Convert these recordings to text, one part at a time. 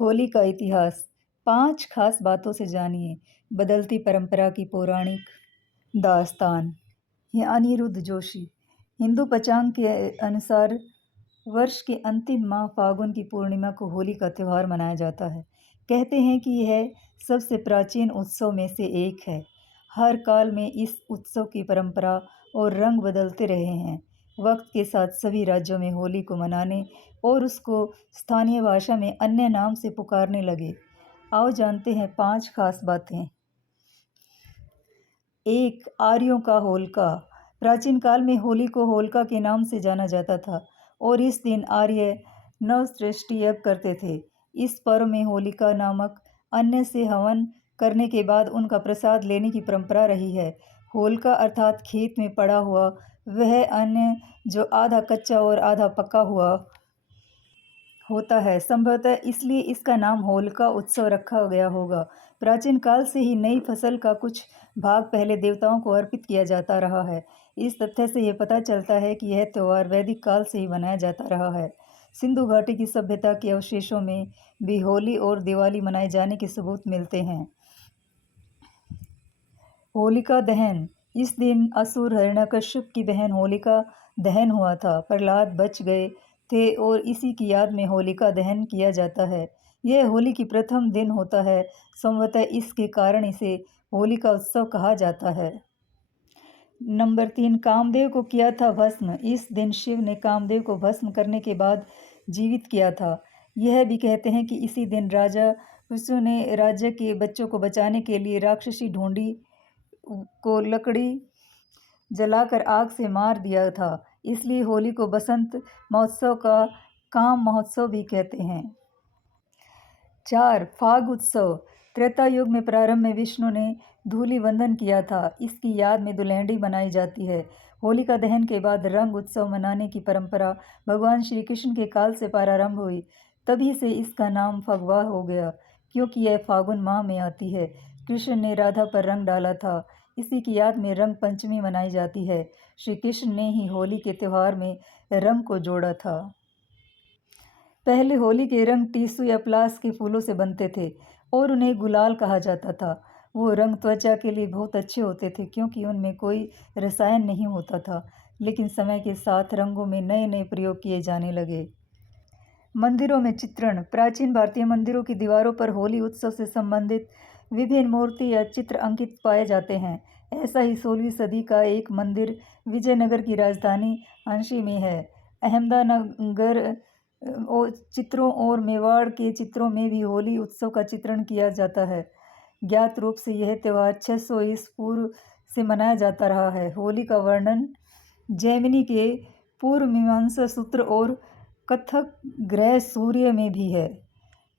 होली का इतिहास। 5 खास बातों से जानिए बदलती परंपरा की पौराणिक दास्तान। ये अनिरुद्ध जोशी। हिंदू पंचांग के अनुसार वर्ष के अंतिम माह फागुन की पूर्णिमा को होली का त्यौहार मनाया जाता है। कहते हैं कि यह सबसे प्राचीन उत्सव में से एक है। हर काल में इस उत्सव की परंपरा और रंग बदलते रहे हैं। वक्त के साथ सभी राज्यों में होली को मनाने और उसको स्थानीय भाषा में अन्य नाम से पुकारने लगे। आओ जानते हैं 5 खास बातें। 1. आर्यों का होलिका। प्राचीन काल में होली को होलिका के नाम से जाना जाता था और इस दिन आर्य नवसृष्टि यज्ञ करते थे। इस पर्व में होलिका नामक अन्य से हवन करने के बाद उनका प्रसाद लेने की परंपरा रही है। होलिका अर्थात खेत में पड़ा हुआ वह अन्न जो आधा कच्चा और आधा पका हुआ होता है, संभवतः इसलिए इसका नाम होलिका उत्सव रखा गया होगा। प्राचीन काल से ही नई फसल का कुछ भाग पहले देवताओं को अर्पित किया जाता रहा है। इस तथ्य से यह पता चलता है कि यह त्यौहार वैदिक काल से ही मनाया जाता रहा है। सिंधु घाटी की सभ्यता के अवशेषों में भी होली और दिवाली मनाए जाने के सबूत मिलते हैं। होलिका दहन। इस दिन असुर हिरण्यकश्यप की बहन होलिका दहन हुआ था। प्रहलाद बच गए थे और इसी की याद में होलिका दहन किया जाता है। यह होली की प्रथम दिन होता है, संभवतः इसके कारण इसे होली का उत्सव कहा जाता है। नंबर 3. कामदेव को किया था भस्म। इस दिन शिव ने कामदेव को भस्म करने के बाद जीवित किया था। यह भी कहते हैं कि इसी दिन राजा विष्णु ने राज्य के बच्चों को बचाने के लिए राक्षसी ढूंढी को लकड़ी जलाकर आग से मार दिया था। इसलिए होली को बसंत महोत्सव का काम महोत्सव भी कहते हैं। 4. फाग उत्सव। त्रेता युग में प्रारंभ में विष्णु ने धूलि वंदन किया था। इसकी याद में दुल्हड़ी बनाई जाती है। होलिका दहन के बाद रंग उत्सव मनाने की परंपरा भगवान श्री कृष्ण के काल से प्रारंभ हुई। तभी से इसका नाम फगवा हो गया, क्योंकि यह फागुन माह में आती है। कृष्ण ने राधा पर रंग डाला था। इसी की याद में रंग पंचमी मनाई जाती है। श्री कृष्ण ने ही होली के त्यौहार में रंग को जोड़ा था। पहले होली के रंग टीसू या प्लास के फूलों से बनते थे और उन्हें गुलाल कहा जाता था। वो रंग त्वचा के लिए बहुत अच्छे होते थे क्योंकि उनमें कोई रसायन नहीं होता था। लेकिन समय के साथ रंगों में नए नए प्रयोग किए जाने लगे। मंदिरों में चित्रण। प्राचीन भारतीय मंदिरों की दीवारों पर होली उत्सव से संबंधित विभिन्न मूर्ति या चित्र अंकित पाए जाते हैं। ऐसा ही 16वीं सदी का एक मंदिर विजयनगर की राजधानी अंशी में है। अहमदानगर चित्रों और मेवाड़ के चित्रों में भी होली उत्सव का चित्रण किया जाता है। ज्ञात रूप से यह त्यौहार 600 ईसा पूर्व से मनाया जाता रहा है। होली का वर्णन जैमिनी के पूर्व मीमांसा सूत्र और कथक ग्रह सूर्य में भी है।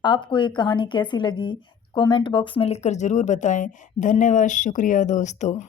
आपको ये कहानी कैसी लगी? कमेंट बॉक्स में लिखकर ज़रूर बताएं। धन्यवाद, शुक्रिया दोस्तों।